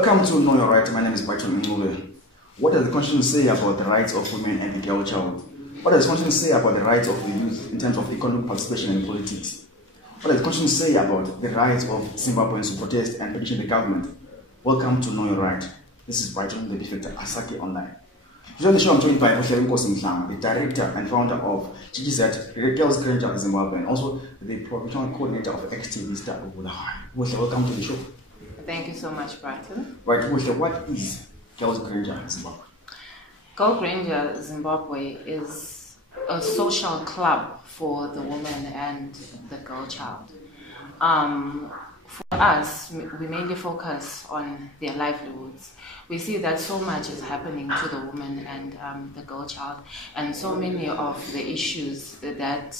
Welcome to Know Your Right. My name is Brighton, Ncube. What does the Constitution say about the rights of women and the girl child? What does the Constitution say about the rights of the youth in terms of economic participation in politics? What does the Constitution say about the rights of Zimbabweans to protest and petition the government? Welcome to Know Your Right. This is Brighton, the defector Asaki Online. Today the show I'm joined by Buhlebenkosi, Mhlanga, the director and founder of GGZ, Grandner, Zimbabwe, and also the provincial coordinator of Activism. Welcome to the show. Thank you so much, Brighton. Right, Buhle, what is Grandner Zimbabwe? Grandner Zimbabwe is a social club for the woman and the girl child. For us, we mainly focus on their livelihoods. We see that so much is happening to the woman and the girl child, and so many of the issues that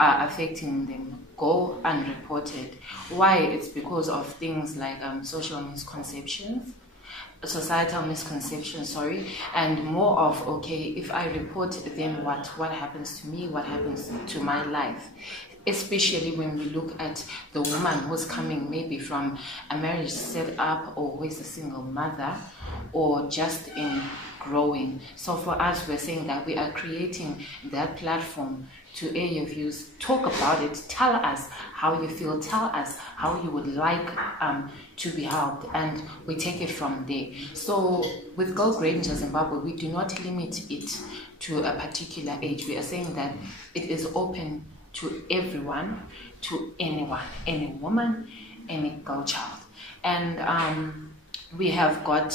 are affecting them go unreported. Why? It's because of things like social misconceptions, societal misconceptions, and more of, okay, if I report, then what happens to me, what happens to my life? Especially when we look at the woman who's coming maybe from a marriage set up, or who is a single mother, or just in growing. So for us, we're saying that we are creating that platform to air your views, talk about it, tell us how you feel, tell us how you would like to be helped, and we take it from there. So with Grandner Zimbabwe, we do not limit it to a particular age. We are saying that it is open to everyone, to anyone, any woman, any girl child. And we have got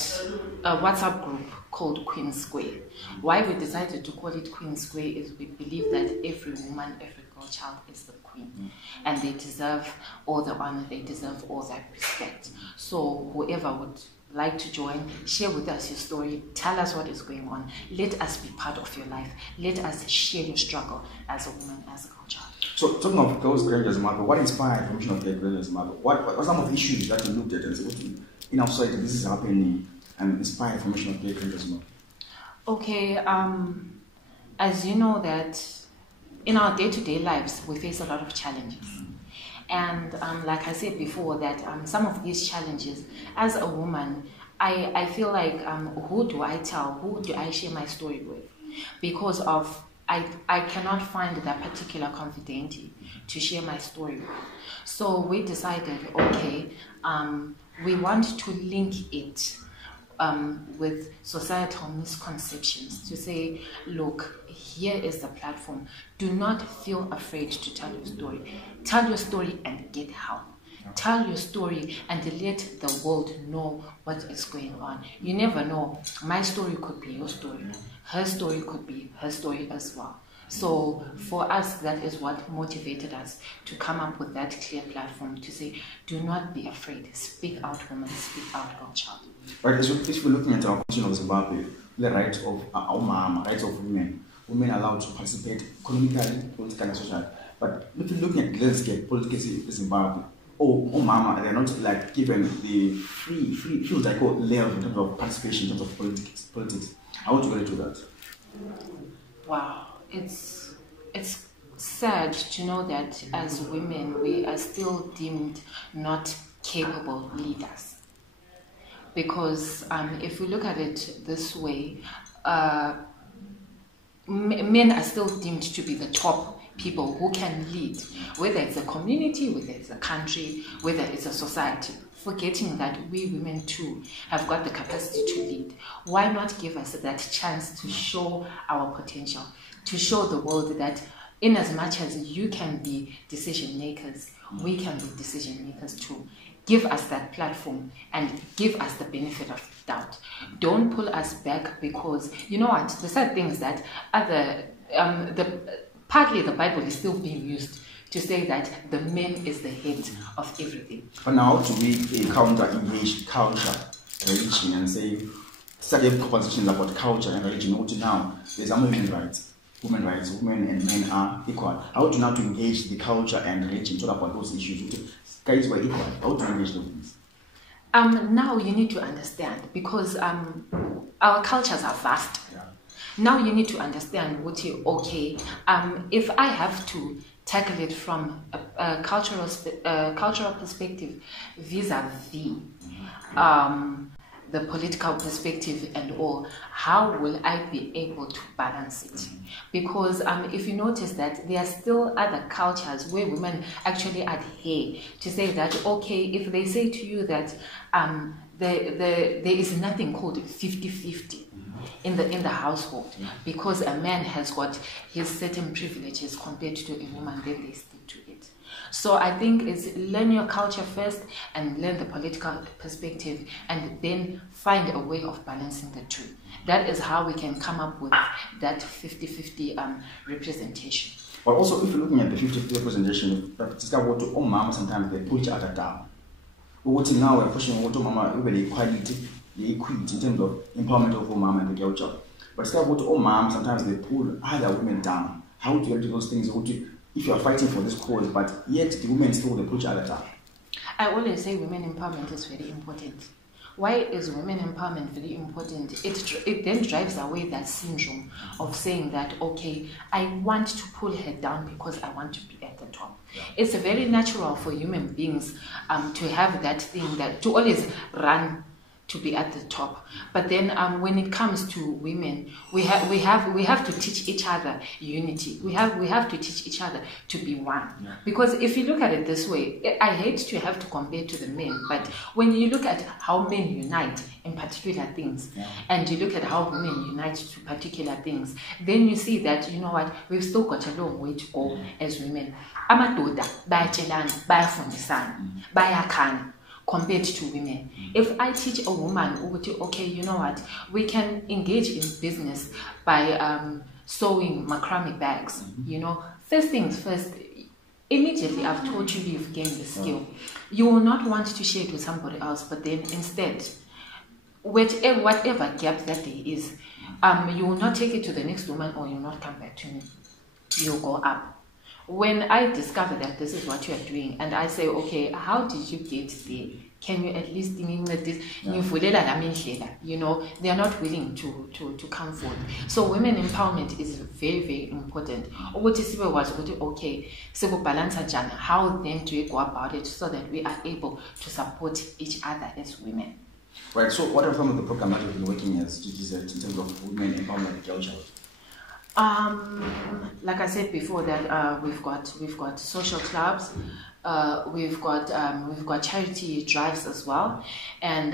a WhatsApp group called Queen Square. Why we decided to call it Queen Square is we believe that every woman, every girl child is the queen. And they deserve all the honor, they deserve all that respect. So whoever would like to join, share with us your story, tell us what is going on, let us be part of your life, let us share your struggle as a woman, as a girl child. So talking of Grandner Zimbabwe, what inspired the formation of Grandner Zimbabwe? What are some of the issues that you looked at and said, in our society this is happening, and inspired the formation of Grandner Zimbabwe? Okay, as you know that in our day-to-day lives we face a lot of challenges. And like I said before, that some of these challenges, as a woman, I feel like, who do I tell? Who do I share my story with? Because of, I cannot find that particular confidante to share my story with. So we decided, okay, we want to link it with societal misconceptions, to say, look, here is the platform. Do not feel afraid to tell your story. Tell your story and get help. Tell your story and let the world know what is going on. You never know. My story could be your story. Her story could be her story as well. So for us, that is what motivated us to come up with that clear platform to say, do not be afraid. Speak out, woman. Speak out, girl child. Right, so if we're looking at our constitution of Zimbabwe, the rights of rights of women are allowed to participate economically, politically, and socially. But if you're looking at the landscape, politics in Zimbabwe, they're not like given the free field I call level in terms of participation, in terms of politics. I want to get into that. Wow, it's sad to know that as women we are still deemed not capable leaders. Because if we look at it this way, men are still deemed to be the top people who can lead, whether it's a community, whether it's a country, whether it's a society, forgetting that we women too have got the capacity to lead. Why not give us that chance to show our potential, to show the world that in as much as you can be decision makers, we can be decision makers too. Give us that platform and give us the benefit of doubt. Don't pull us back, because you know what? The sad thing is that partly the Bible is still being used to say that the man is the head of everything. But now to we counter-engage culture, religion, and say, study propositions about culture and religion, what now there's women's rights, women and men are equal. How to now to engage the culture and religion, talk about those issues. Guys were equal. How to engage those? Now you need to understand, because our cultures are vast. Yeah. Now you need to understand what you, okay, if I have to tackle it from a cultural perspective vis-a-vis the political perspective and all, how will I be able to balance it? Because if you notice that there are still other cultures where women actually adhere to say that, okay, if they say to you that there is nothing called 50-50 in the household, because a man has got his certain privileges compared to a woman, then they stick to it. So I think it's learn your culture first and learn the political perspective, and then find a way of balancing the two. That is how we can come up with that 50-50 representation. But also, if you're looking at the 50-50 representation, sometimes they pull each other down. But now we're pushing equality in terms of empowerment of mom and the girl child. But sometimes they pull other women down. How do you do those things? If you are fighting for this cause, but yet the women still they push other down? I always say women empowerment is very important. Why is women empowerment very important? It then drives away that syndrome of saying that, okay, I want to pull her down because I want to be at the top. It's very natural for human beings to have that thing, that to always run to be at the top. But then when it comes to women, we have to teach each other unity. We have to teach each other to be one. Yeah. Because if you look at it this way, I hate to have to compare to the men, but when you look at how men unite in particular things, and you look at how women unite to particular things, then you see that, you know what, we've still got a long way to go as women. Amadoda, bayatshelana, bayafundisana, bayakhana, compared to women. If I teach a woman, okay, you know what, we can engage in business by sewing macrame bags, you know, first things first, immediately I've taught you, you've gained the skill. You will not want to share it with somebody else, but then instead, whatever gap that there is, you will not take it to the next woman, or you will not come back to me. You'll go up. When I discover that this is what you are doing, and I say, okay, how did you get there? Can you at least think that this, you know, they are not willing to come forward. So women empowerment is very, very important. Okay, so balance how then do we go about it so that we are able to support each other as women? Right, so what are some of the programs that you've been working as GGZ in terms of women empowerment culture? Like I said before, that we've got social clubs, we've got charity drives as well, and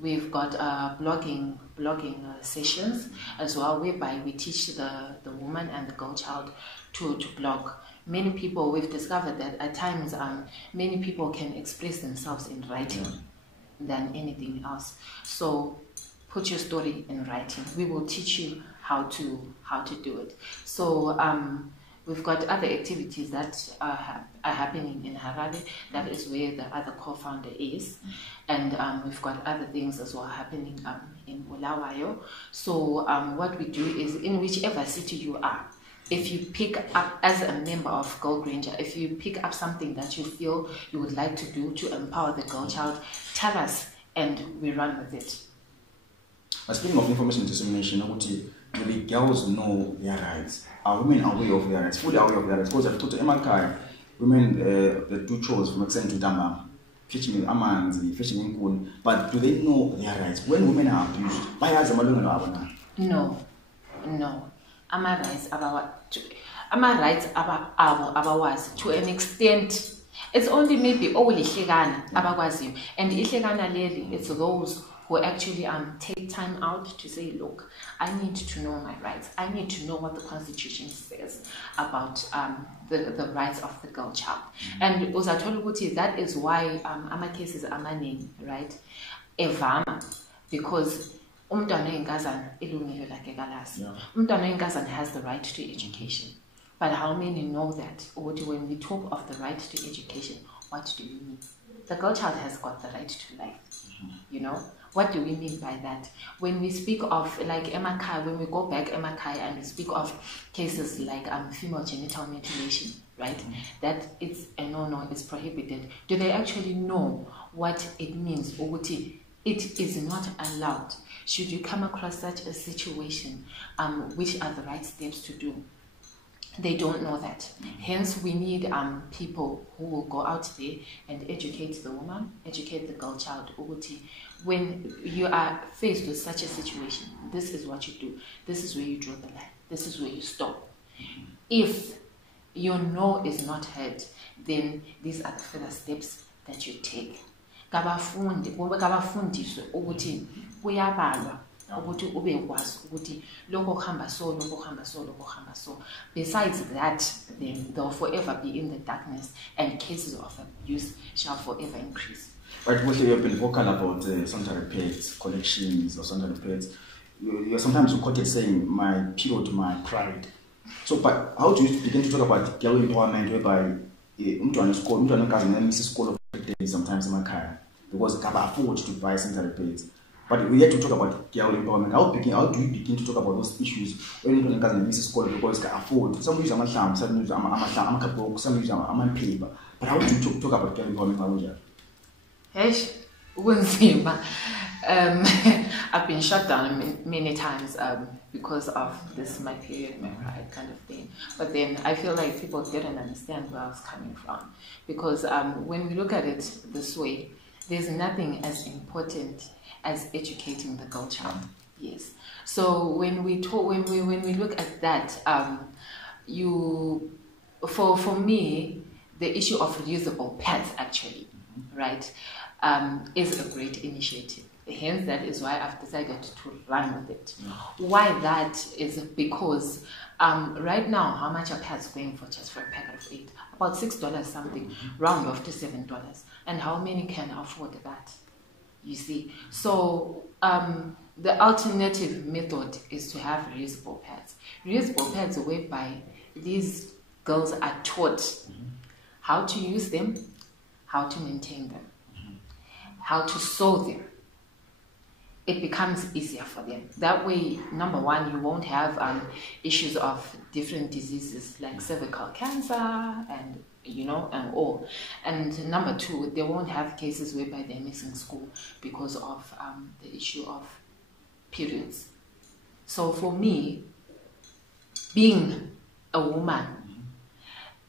we've got blogging sessions as well, whereby we teach the woman and the girl child to blog. Many people, we've discovered that at times many people can express themselves in writing than anything else. So put your story in writing. We will teach you how to do it. So we've got other activities that are happening in Harare. That is where the other co-founder is. And we've got other things as well happening in Bulawayo. So what we do is, in whichever city you are, if you pick up, as a member of Girl Grandner, if you pick up something that you feel you would like to do to empower the girl child, tell us and we run with it. Speaking of information dissemination, maybe girls know their rights. Are women aware of their rights? Fully aware of their rights? Because I've taught Emakai, women that do chores from extent to Dama, fetching amanzi, fetching Ncube, but do they know their rights? When women are abused, why are they No. Our rights are to an extent. It's only maybe ihlekana, and ihlekana leli, it's those who actually take time out to say, look, I need to know my rights. I need to know what the Constitution says about the rights of the girl child. And that is why our cases are manning, right? Evama, because umntwana wenkazana ilungelo lakhe kalazi. Umntwana wenkazana has the right to education. But how many know that? When we talk of the right to education, what do we mean? The girl child has got the right to life. You know? What do we mean by that? When we speak of, like Emakai, when we go back Emakai and we speak of cases like female genital mutilation, right? That it's a no-no, it's prohibited. Do they actually know what it means? It is not allowed. Should you come across such a situation, which are the right steps to do? They don't know that. Hence, we need people who will go out there and educate the woman, educate the girl child. When you are faced with such a situation, this is what you do. This is where you draw the line. This is where you stop. If your no is not heard, then these are the further steps that you take. Kabafundiswe ukuthi kuyabalwa ukuthi ubekwazi ukuthi lokho kuhamba so, lokho kuhamba so, lokho kuhamba so. Besides that, then they'll forever be in the darkness, and cases of abuse shall forever increase. Right, mostly you've been vocal about sanitary pads, collections or sanitary pads. You're sometimes quoted saying, my period, my pride. So, but how do you begin to talk about girl empowerment whereby sometimes in my car because I can't afford to buy sanitary pads? But we have to talk about girl empowerment. How do you begin to talk about those issues when you don't miss school because they can afford? Some use a sham, some use a book, some use a paper. But how do you talk about girl empowerment? I've been shut down many times because of this my period, my pride kind of thing. But then I feel like people didn't understand where I was coming from. Because when we look at it this way, there's nothing as important as educating the girl child. Yes. So when we talk, when we look at that, for me, the issue of reusable pads actually, right, is a great initiative. Hence, that is why I've decided to run with it. Why that is because right now, how much are pads going for just for a packet of 8? About $6 something, round off to $7. And how many can afford that? You see? So the alternative method is to have reusable pads. Reusable pads are whereby these girls are taught how to use them, how to maintain them, how to sew them. It becomes easier for them. That way, number one, you won't have issues of different diseases like cervical cancer and and all. And number two, they won't have cases whereby they're missing school because of the issue of periods. So for me, being a woman,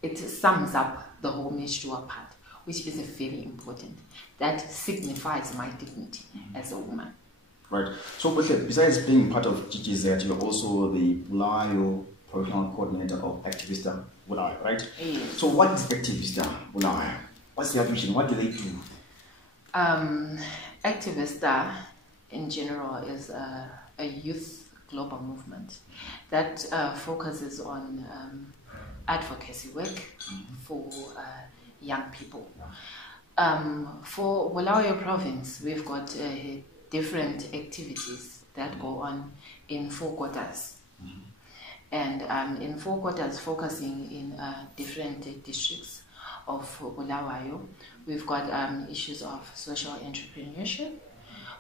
it sums up the whole menstrual part, which is very important. That signifies my dignity as a woman. Right. So besides being part of GGZ, you're also the Bulawayo Professional Coordinator of Activism, Bulawayo, right? Yes. So what is Activism, Bulawayo? What's their vision? What do they do? Activism, in general, is a youth global movement that focuses on advocacy work for young people. For Bulawayo province, we've got different activities that go on in 4 quarters. And in 4 quarters, focusing in different districts of Bulawayo, we've got issues of social entrepreneurship,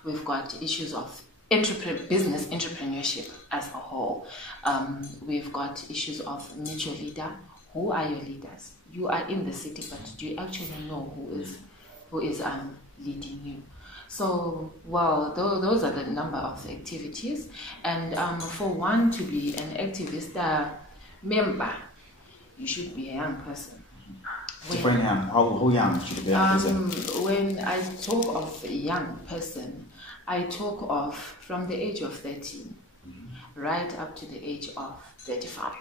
we've got issues of business entrepreneurship as a whole, we've got issues of mutual leader. Who are your leaders? You are in the city, but do you actually know who is leading you? So, well, those are the number of activities. And for one to be an activist member, you should be a young person. How young should be a young person? When I talk of a young person, I talk of from the age of 13, right up to the age of 35.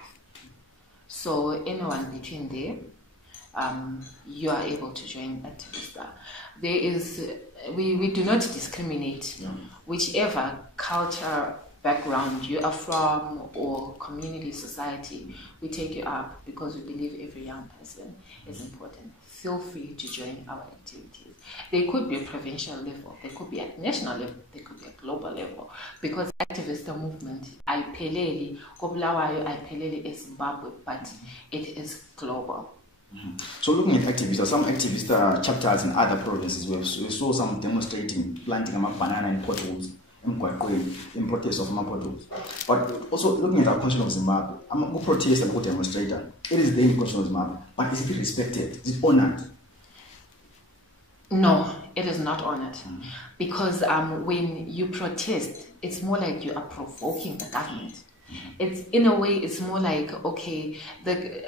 So anyone between there, you are able to join Activism. There is, we do not discriminate. Whichever culture background you are from or community society, we take you up because we believe every young person is important. Feel free to join our activities. They could be at provincial level, they could be at national level, they could be at global level. Because Activism movement, ayipheleli koBulawayo, ayipheleli Zimbabwe, but it is global. So looking at Activism, some Activism chapters in other provinces, we saw some demonstrating, planting a banana in potholes, in protest of my potholes. But also looking at our constitution of Zimbabwe, I'm a protester and a demonstrator. It is the constitution of Zimbabwe, but is it respected? Is it honored? No, it is not honored. Because when you protest, it's more like you are provoking the government. It's in a way, it's more like, okay, the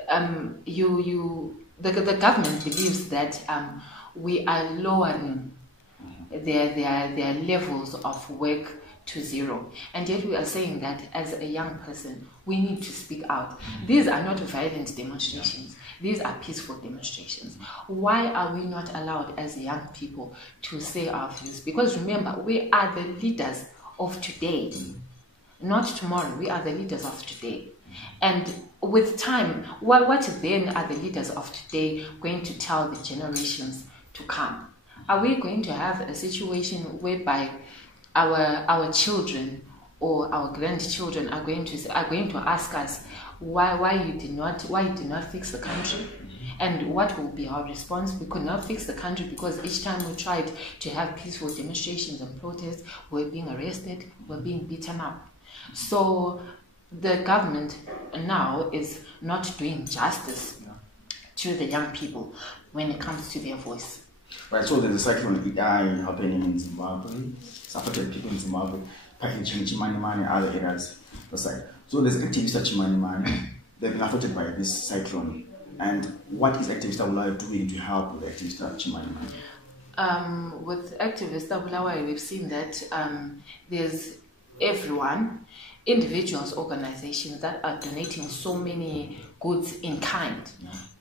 government believes that we are lowering their levels of work to zero, and yet we are saying that as a young person we need to speak out. These are not violent demonstrations, these are peaceful demonstrations. Why are we not allowed as young people to say our views? Because remember, we are the leaders of today, not tomorrow. We are the leaders of today. And with time, what then are the leaders of today going to tell the generations to come? Are we going to have a situation whereby our children or our grandchildren are going to ask us why you did not fix the country? And what will be our response? We could not fix the country because each time we tried to have peaceful demonstrations and protests, we're being arrested, we're being beaten up. So the government now is not doing justice to the young people when it comes to their voice. Right, so there's a cyclone AI happening in Zimbabwe, supported people in Zimbabwe, packaging Chimani other areas. So there's Activism Chimani. They've been affected by this cyclone. And what is Activism Bulawayo doing to help with Activism Chimani? With Activism Bulawayo, we've seen that there's everyone, individuals, organizations that are donating so many goods in kind,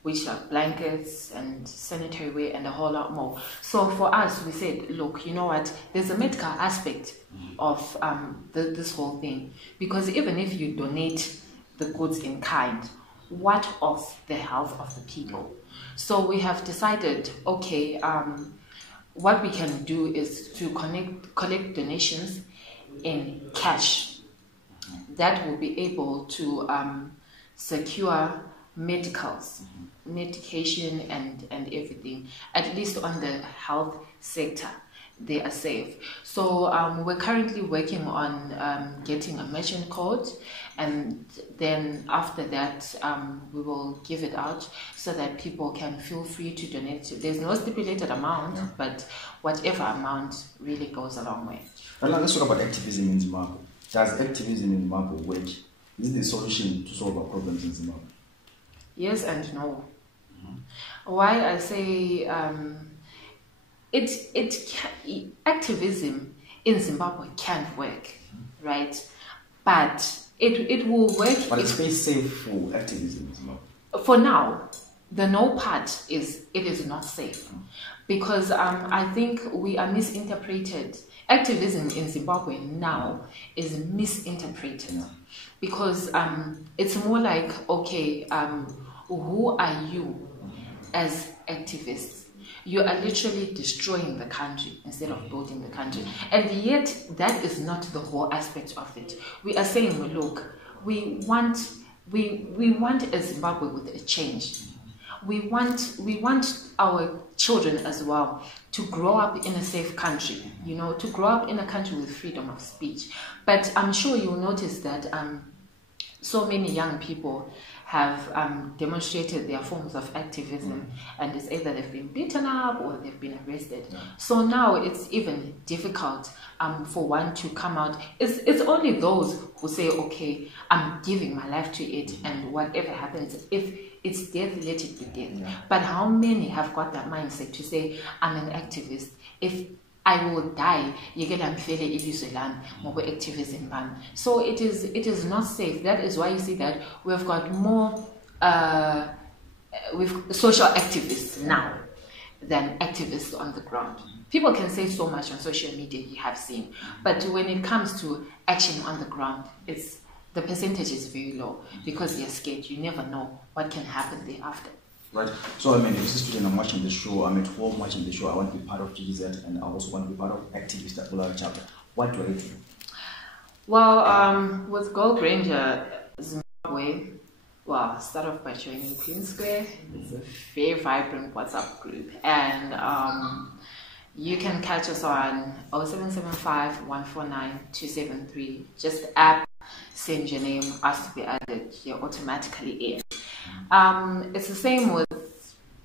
which are blankets and sanitary wear and a whole lot more. So for us, we said, look, you know what, there's a medical aspect of this whole thing, because even if you donate the goods in kind, what of the health of the people? So we have decided, okay, what we can do is to collect donations in cash that will be able to secure medication and everything, at least on the health sector. They are safe. So we're currently working on getting a merchant code, and then after that we will give it out so that people can feel free to donate. There's no stipulated amount, but whatever amount really goes a long way. And now let's talk about activism in Zimbabwe. Does activism in Zimbabwe work? Is it the solution to solve our problems in Zimbabwe? Yes and no. Why I say activism in Zimbabwe can work, right? But it will work. But it's very safe for activism in Zimbabwe. For now, the no part is it is not safe, because I think we are misinterpreted. Activism in Zimbabwe now is misinterpreted, because it's more like, okay, who are you as activists? You are literally destroying the country instead of building the country. And yet, that is not the whole aspect of it. We are saying, look, we want a Zimbabwe with a change. We want our children as well to grow up in a safe country, to grow up in a country with freedom of speech. But I'm sure you'll notice that so many young people have demonstrated their forms of activism, and it's either they've been beaten up or they've been arrested. So now it's even difficult for one to come out. It's only those who say, okay, I'm giving my life to it, and whatever happens, if it's death, let it be death. But how many have got that mindset to say, I'm an activist? If I will die, activism ban. So it is not safe. That is why you see that we've got more with social activists now than activists on the ground. People can say so much on social media, you have seen, but when it comes to action on the ground, the percentage is very low, because they're scared. You never know what can happen thereafter. Right. So as a student, I'm watching the show, I'm at home watching the show, I want to be part of GZ, and I also want to be part of Activism Bulawayo chapter. What do I do? Well, with Gold Ranger Zimbabwe, start off by joining Queen Square. It's a very vibrant WhatsApp group, and you can catch us on 0775 149 273. Just app, send your name, ask to be added, you're automatically in. It's the same with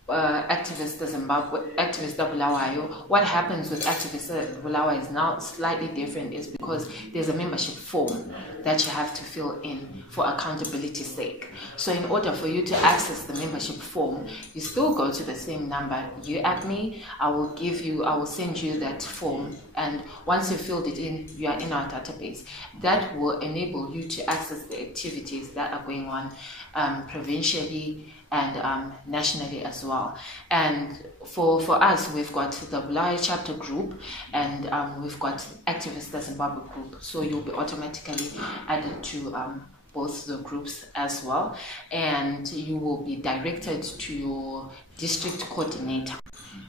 Activist Zimbabwe, Activist Bulawayo. What happens with Activist Bulawayo is now slightly different, is because there's a membership form that you have to fill in for accountability's sake. So in order for you to access the membership form, you still go to the same number. You add me, I will send you that form, and once you filled it in, you are in our database. That will enable you to access the activities that are going on provincially and nationally as well. And for us, we've got the Bulawayo chapter group, and we've got Activist Zimbabwe group. So you'll be automatically added to both the groups as well, and you will be directed to your district coordinator,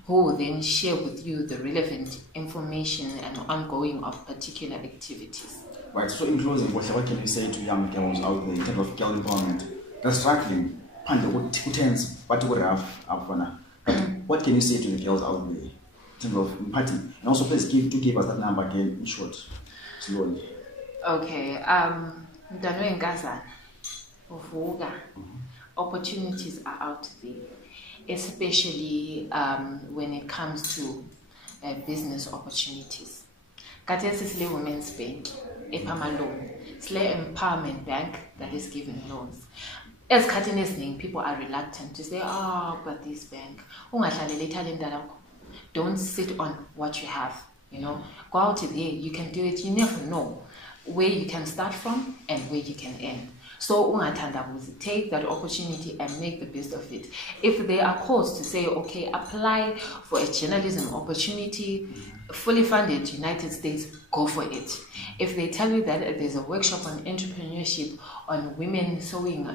who will then share with you the relevant information and ongoing of particular activities. Right, so in closing, what can you say to young girls out there in terms of girl empowerment? They're struggling. What can you say to the girls out there in terms of party? And also, please give us that number again in short, slowly. Okay. Opportunities are out there, especially when it comes to business opportunities. Katesi Women's Bank, EPAMA loan, Empowerment Bank that is giving loans. As Katinesning, people are reluctant to say, but this bank, don't sit on what you have, Go out there, you can do it. You never know where you can start from and where you can end. So take that opportunity and make the best of it. If they are called to say, okay, apply for a journalism opportunity, fully funded United States, go for it. If they tell you that there's a workshop on entrepreneurship, on women sewing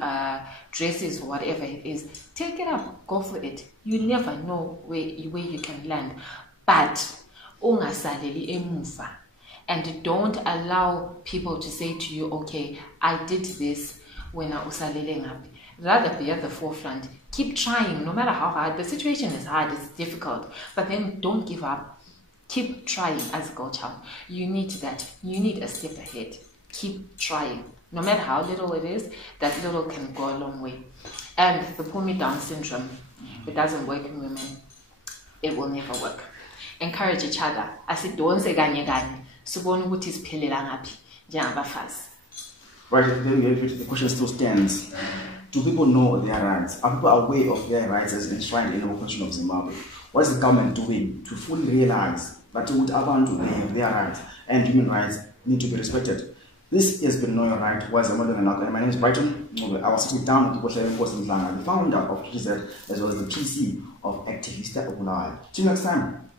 dresses or whatever it is, take it up, go for it. You never know where you can land. But ungasaleli emuva. And don't allow people to say to you, okay, I did this when I was ngapi. Rather be at the forefront. Keep trying, no matter how hard. The situation is hard, it's difficult. But then don't give up. Keep trying as a girl child. You need that. You need a step ahead. Keep trying. No matter how little it is, that little can go a long way. And the pull me down syndrome, it doesn't work in women. It will never work. Encourage each other. I said, don't say ganye ganye. Right, then the question still stands. Do people know their rights? Are people aware of their rights as enshrined in the Constitution of Zimbabwe? What is the government doing to fully realize that they have their rights and human rights need to be respected? This has been Know Your Right, was a modern and my name is Brighton. I was sitting down with Buhlebenkosi, Mhlanga, the founder of GZ, as well as the PC of Activism. See you next time.